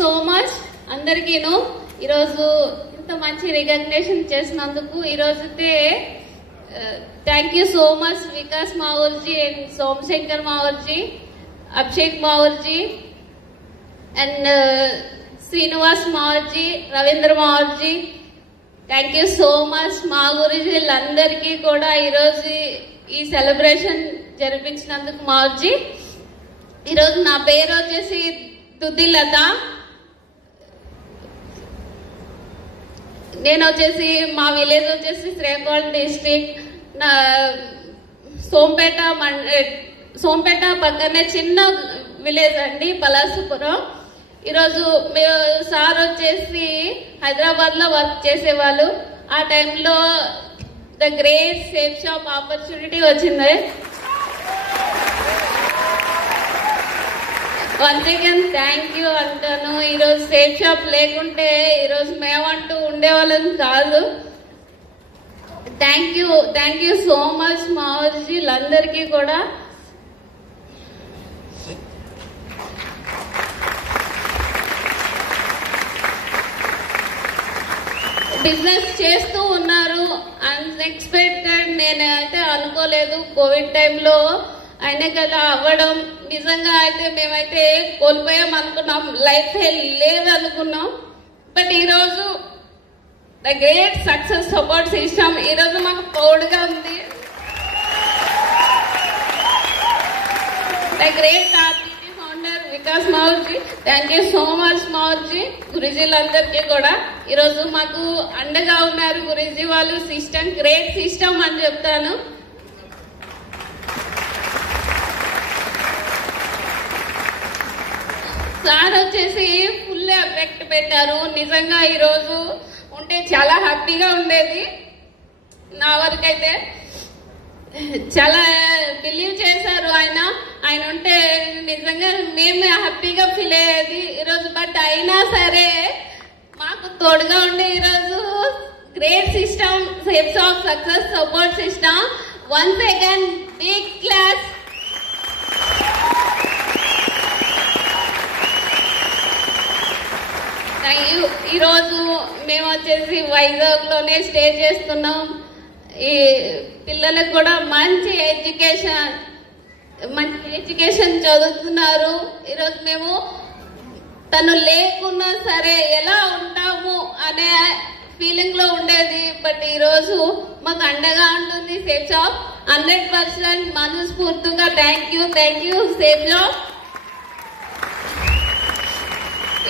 So much అందరికీను ఈరోజు ఇంత మంచి రికగ్నిషన్ చేసినందుకు ఈరోజైతే thank you so much Vikas Mavulji and Somashankar Mavulji, Abhishek Mavulji and Srinivas Mavulji, Ravindra Mavulji. Thank you so much. మా గురుజీలందరికీ కూడా ఈరోజు ఈ సెలబ్రేషన్ జరిపించినందుకు మావుల్జీ. ఈరోజు నా పేరు వచ్చేసి తుదిలత. నేను వచ్చేసి మా విలేజ్ వచ్చేసి శ్రీకాకుళం డిస్ట్రిక్ట్. నా సోంపేట పక్కనే చిన్న విలేజ్ అండి, పలాసుపురం. ఈరోజు సార్ వచ్చేసి హైదరాబాద్ లో వర్క్ చేసేవాళ్ళు. ఆ టైంలో the great safe shop opportunity వచ్చింది. వన్స్ అగైన్ థ్యాంక్ యూ అంటాను. ఈరోజు సేఫ్ షాప్ లేకుంటే ఈరోజు మేమంటూ ఉండేవాళ్ళం కాదు. థ్యాంక్ యూ సో మచ్ మావుల్జీలందరికీ కూడా. బిజినెస్ చేస్తూ ఉన్నారు. అన్ఎక్స్పెక్టెడ్ నేనైతే అనుకోలేదు. కోవిడ్ టైంలో అయినా కదా అవ్వడం నిజంగా అయితే మేమైతే కోల్పోయాం అనుకున్నాం, లైఫ్ లేదనుకున్నాం. బట్ ఈరోజు the great success support system ఈరోజు మాకు ప్రౌడ్గా ఉంది. The great RTT founder Vikas Mavulji, thank you so much Mavulji. గురుజీలందరికీ కూడా ఈరోజు మాకు అండగా ఉన్నారు గురుజీ వాళ్ళు. సిస్టమ్ గ్రేట్ సిస్టమ్ అని చెప్తాను. సార్ వచ్చేసి ఫుల్ ఎఫెక్ట్ పెట్టారు. నిజంగా ఈరోజు ఉంటే చాలా హ్యాపీగా ఉండేది. నా వరకైతే చాలా బిలీవ్ చేశారు ఆయన ఉంటే నిజంగా మేము హ్యాపీగా ఫీల్ అయ్యేది ఈరోజు. బట్ అయినా సరే మాకు తోడుగా ఉండే ఈరోజు great system safe of success support system. Once again big class. ఈరోజు మేము వచ్చేసి వైజాగ్ లోనే స్టే చేస్తున్నాం. ఈ పిల్లలకు కూడా మంచి ఎడ్యుకేషన్ చదువుతున్నారు. ఈరోజు మేము తను లేకున్నా సరే ఎలా ఉంటాము అనే ఫీలింగ్ లో ఉండేది. బట్ ఈరోజు మాకు అండగా ఉంటుంది సేఫ్ జాబ్. 100% మనస్ఫూర్తిగా థ్యాంక్ యూ సేఫ్ జాబ్.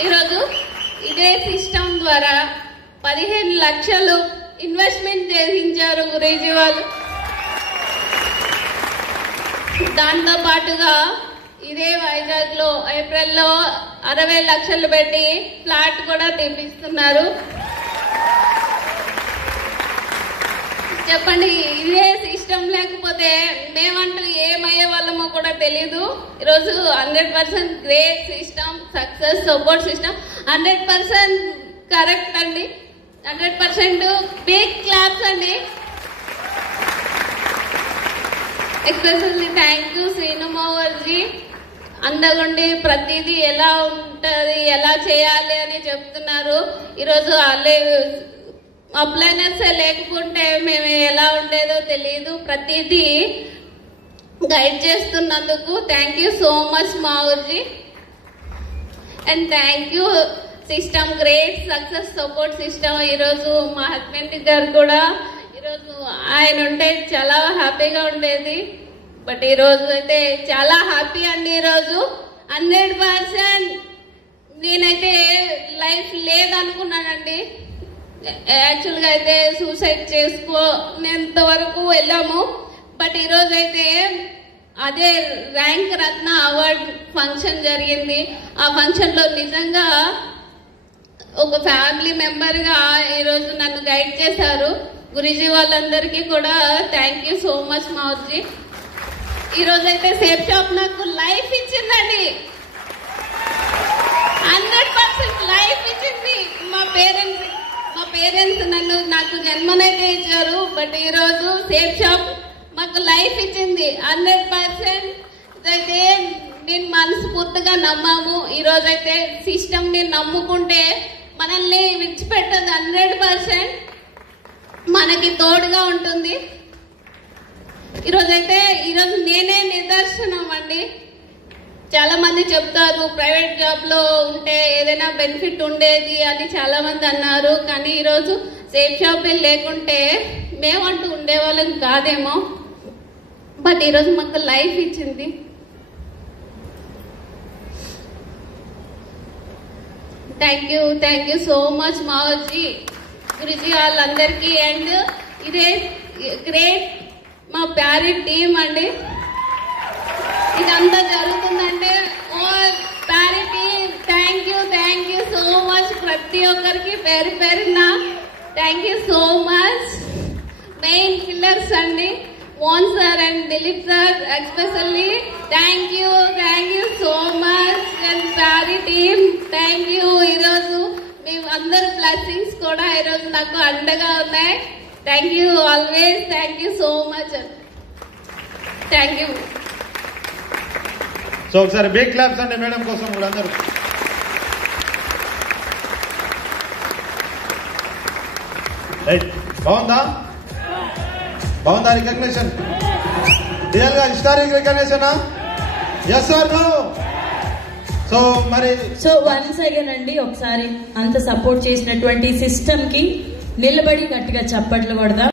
ఈరోజు ఇదే సిస్టమ్ ద్వారా 15 లక్షలు ఇన్వెస్ట్మెంట్ చేయించారు గురూజీ వాళ్ళు. దాంతో పాటుగా ఇదే వైజాగ్ లో ఏప్రిల్లో 60 లక్షలు పెట్టి ఫ్లాట్ కూడా తెప్పిస్తున్నారు. చెప్పండి, ఇదే సిస్టమ్ లేకపోతే మేమంటూ ఏమయ్యే వాళ్ళమో కూడా తెలీదు. ఈరోజు 100% great system success support system. 100% correct అండి. 100% బిగ్ క్లాప్స్ అండి. Especially thank you Srinu Mavulji. అందగుండి ప్రతిదీ ఎలా ఉంటది ఎలా చేయాలి అని చెప్తున్నారు. ఈరోజు అప్లైనర్స్ లేకుంటే మేము ఎలా ఉండేదో తెలియదు. ప్రతిదీ గైడ్ చేస్తున్నందుకు thank you so much Mavulji. And thank you system great success support system. ఈరోజు మా హస్బెండ్ గారు కూడా ఈరోజు ఆయన ఉంటే చాలా హ్యాపీగా ఉండేది. బట్ ఈరోజు అయితే చాలా హ్యాపీ అండి. ఈరోజు 100% నేనైతే లైఫ్ లేదనుకున్నానండి. యాక్చువల్గా అయితే సూసైడ్ చేసుకునేంత వరకు వెళ్ళాము. బట్ ఈరోజు అయితే అదే ర్యాంక్ రత్న అవార్డ్ ఫంక్షన్ జరిగింది. ఆ ఫంక్షన్ లో నిజంగా ఒక ఫ్యామిలీ మెంబర్ గా ఈరోజు నన్ను గైడ్ చేశారు గురూజీ వాళ్ళందరికీ కూడా. Thank you so much Mavulji. ఈరోజు అయితే సేఫ్ షాప్ నాకు లైఫ్ ఇచ్చిందండి. 100% లైఫ్ ఇచ్చింది. మా పేరెంట్స్ నాకు జన్మనైతే ఇచ్చారు. బట్ ఈరోజు సేఫ్ షాప్ మాకు లైఫ్ ఇచ్చింది. 100% అయితే నేను మనస్ఫూర్తిగా నమ్మాము. ఈరోజైతే సిస్టమ్ ని నమ్ముకుంటే మనల్ని విడిచిపెట్టదు, 100% మనకి తోడుగా ఉంటుంది. ఈరోజు నేనే నిదర్శనం అండి. చాలా మంది చెప్తారు ప్రైవేట్ జాబ్ లో ఉంటే ఏదైనా బెనిఫిట్ ఉండేది అని చాలా మంది అన్నారు. కానీ ఈరోజు సేఫ్ షాప్ లేకుంటే మేమంటూ ఉండేవాళ్ళం కాదేమో. బట్ ఈరోజు మాకు లైఫ్ ఇచ్చింది. Thank you so much Mavaji, Guruji వాళ్ళందరికీ. అండ్ ఇదే గ్రేట్ మా ప్యారెంట్ టీమ్ అండి. ఇదంతా జరుగుతుందంటే parent team thank you so much. ప్రతి ఒక్కరికి పేరు పేరున thank you so much. Main pillars అండి, Mohan sir and Dilip sir especially thank you so much. And parent team thank you. ఈరోజు మేము అందరు బ్లెస్సింగ్స్ కూడా ఈరోజు నాకు అండగా ఉన్నాయి. Thank you always. Thank you so much. Thank you. So ఒకసారి బిగ్ క్లాప్స్ అండి మేడం కోసం కూడా అందరూ. బాగుందా రికగ్నిషన్? రియల్ గా historic recognition? Yes are no? So మరి వన్స్ అగైన్ అండి, ఒకసారి అంత సపోర్ట్ చేసినటువంటి సిస్టమ్ కి నిలబడి గట్టిగా చప్పట్లు కొడదాం.